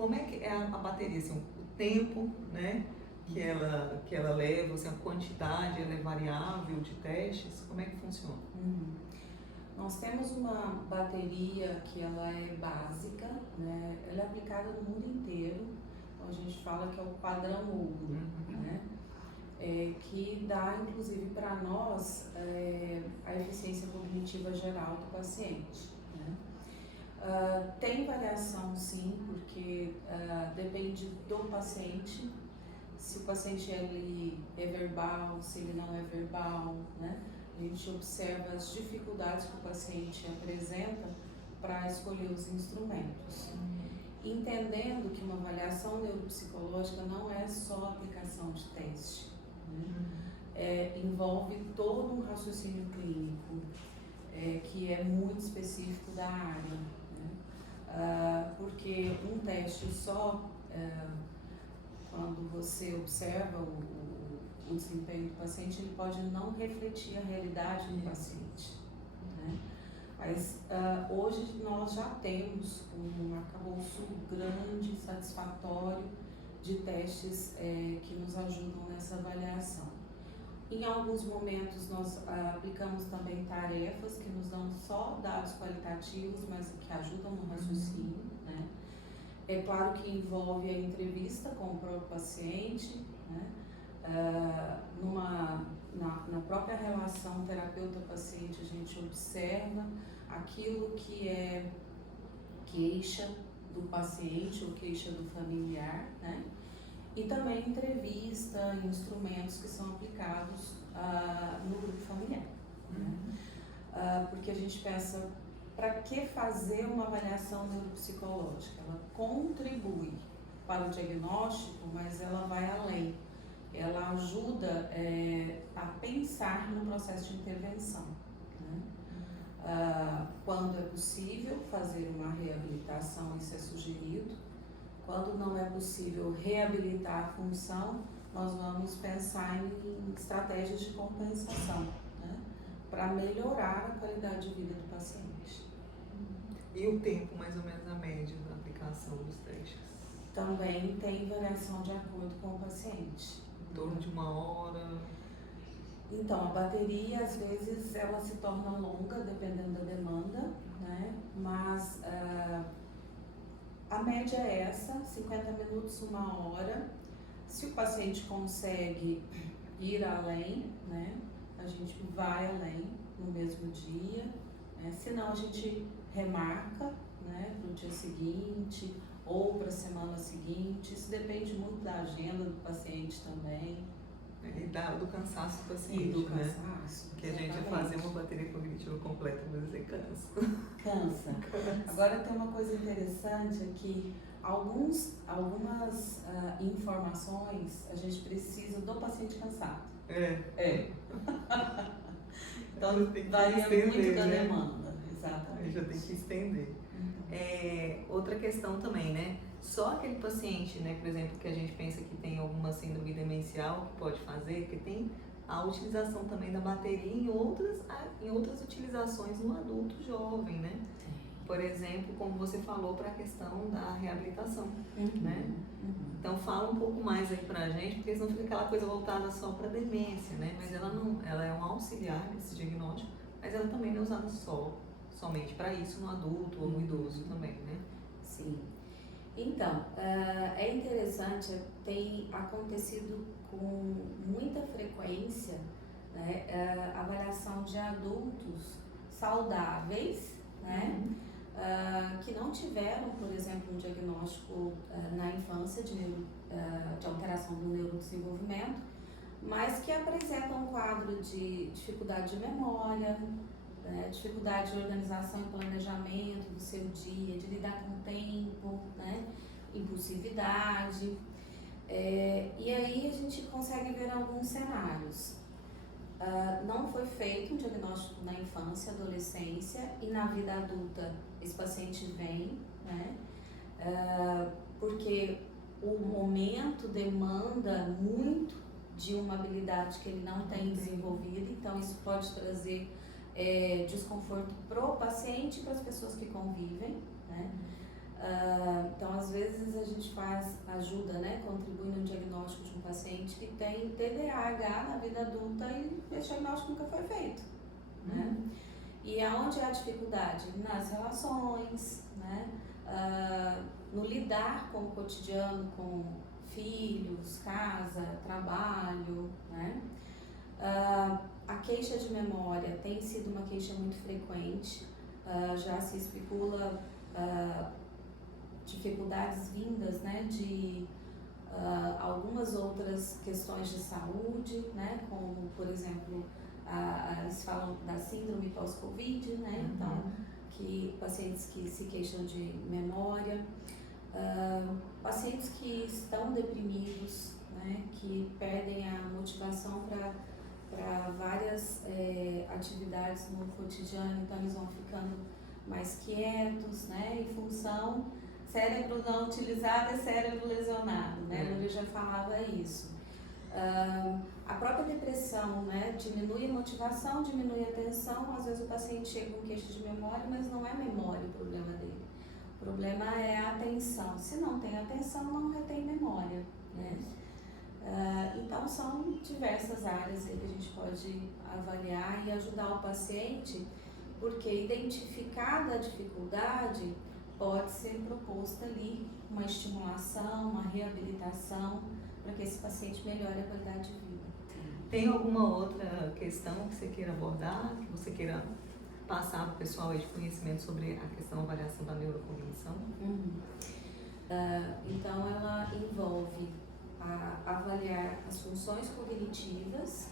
como é que é a bateria, assim, o tempo, né, que ela leva, assim, a quantidade, ela é variável de testes, como é que funciona? Nós temos uma bateria que ela é básica, né? Ela é aplicada no mundo inteiro, então a gente fala que é o padrão ouro, né? Que dá inclusive para nós a eficiência cognitiva geral do paciente, né? Tem variação sim, porque depende do paciente, se o paciente ele é verbal, se ele não é verbal, né? A gente observa as dificuldades que o paciente apresenta para escolher os instrumentos. Entendendo que uma avaliação neuropsicológica não é só aplicação de teste, né? Envolve todo um raciocínio clínico que é muito específico da área, né? Porque um teste só, quando você observa o desempenho do paciente, ele pode não refletir a realidade do paciente, né? Mas hoje nós já temos um arcabouço grande, satisfatório de testes que nos ajudam nessa avaliação. Em alguns momentos nós aplicamos também tarefas que nos dão só dados qualitativos, mas que ajudam no raciocínio, né? É claro que envolve a entrevista com o próprio paciente, né? Na própria relação terapeuta-paciente a gente observa aquilo que é queixa do paciente ou queixa do familiar, né? E também entrevista, instrumentos que são aplicados no grupo familiar, né? Porque a gente pensa, para que fazer uma avaliação neuropsicológica? Ela contribui para o diagnóstico, mas ela vai além. Ela ajuda a pensar no processo de intervenção, né? Quando é possível fazer uma reabilitação, isso é sugerido. Quando não é possível reabilitar a função, nós vamos pensar em estratégias de compensação, né? Para melhorar a qualidade de vida do paciente. E o tempo, mais ou menos, a média da aplicação dos testes? Também tem variação de acordo com o paciente. Em torno de 1 hora? Então, a bateria, às vezes, ela se torna longa, dependendo da demanda, né? Mas a média é essa, 50 minutos, 1 hora. Se o paciente consegue ir além, né? A gente vai além no mesmo dia, né? Senão a gente remarca, né, para o dia seguinte ou para a semana seguinte. Isso depende muito da agenda do paciente também. E do cansaço do paciente, E do né? cansaço. Porque a gente ia fazer uma bateria cognitiva completa, mas você cansa. Cansa. Agora tem uma coisa interessante, é que algumas informações a gente precisa do paciente cansado. Então varia muito da demanda, exatamente. Aí já tem que estender. Outra questão também, né? Só aquele paciente, né, por exemplo, que a gente pensa que tem alguma síndrome demencial que pode fazer, porque tem a utilização também da bateria em outras utilizações no adulto jovem, né? Por exemplo, como você falou, para a questão da reabilitação, né? Então fala um pouco mais aí pra gente, porque senão fica aquela coisa voltada só para demência, né? Mas ela é um auxiliar desse diagnóstico, mas ela também não é usada somente para isso no adulto ou no idoso também, né? Sim. Então, é interessante, tem acontecido com muita frequência, né, avaliação de adultos saudáveis, né, que não tiveram, por exemplo, um diagnóstico na infância de alteração do neurodesenvolvimento, mas que apresentam um quadro de dificuldade de memória, dificuldade de organização e planejamento do seu dia, de lidar com o tempo, né? Impulsividade. E aí a gente consegue ver alguns cenários. Não foi feito um diagnóstico na infância, adolescência, e na vida adulta esse paciente vem, né? Porque o momento demanda muito de uma habilidade que ele não tem desenvolvida, então isso pode trazer desconforto para o paciente e para as pessoas que convivem, né? Então, às vezes a gente ajuda, né, contribui no diagnóstico de um paciente que tem TDAH na vida adulta e esse diagnóstico nunca foi feito, né? E aonde é a dificuldade? Nas relações, né? No lidar com o cotidiano, com filhos, casa, trabalho, né? A queixa de memória tem sido uma queixa muito frequente, já se especula dificuldades vindas, né, de algumas outras questões de saúde, né, como, por exemplo, eles falam da síndrome pós-Covid, né, então, que pacientes que se queixam de memória, pacientes que estão deprimidos, né, que perdem a motivação para várias atividades no cotidiano, então eles vão ficando mais quietos, né, em função cérebro não utilizado é cérebro lesionado, né, a Núria já falava isso. A própria depressão, né, diminui a motivação, diminui a atenção, às vezes o paciente chega com queixa de memória, mas não é memória o problema dele. O problema é a atenção. Se não tem atenção, não retém memória, né? Então são diversas áreas aí que a gente pode avaliar e ajudar o paciente, porque identificada a dificuldade, pode ser proposta ali uma estimulação, uma reabilitação, para que esse paciente melhore a qualidade de vida. Tem alguma outra questão que você queira abordar, que você queira passar para o pessoal aí de conhecimento sobre a questão da avaliação da neurocognição? Então ela envolve avaliar as funções cognitivas,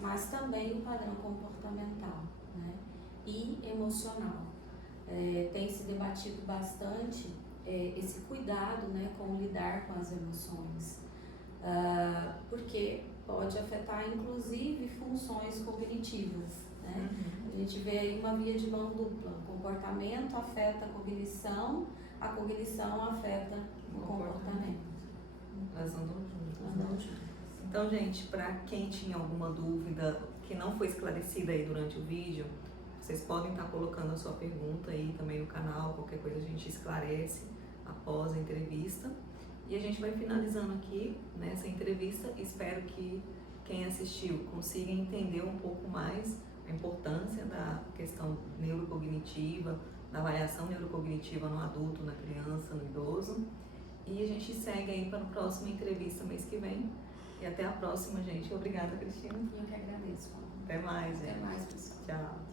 mas também o padrão comportamental, né, e emocional. Tem se debatido bastante esse cuidado, né, com lidar com as emoções, porque pode afetar inclusive funções cognitivas, né? A gente vê aí uma via de mão dupla, o comportamento afeta a cognição afeta o comportamento. Elas andam juntas. Então, gente, para quem tinha alguma dúvida que não foi esclarecida aí durante o vídeo, vocês podem estar colocando a sua pergunta aí também no canal, qualquer coisa a gente esclarece após a entrevista. E a gente vai finalizando aqui nessa entrevista. Espero que quem assistiu consiga entender um pouco mais a importância da questão neurocognitiva, da avaliação neurocognitiva no adulto, na criança, no idoso. E a gente segue aí para a próxima entrevista mês que vem. E até a próxima, gente. Obrigada, Cristina. Eu que agradeço. Até mais, gente. Até mais, pessoal. Tchau.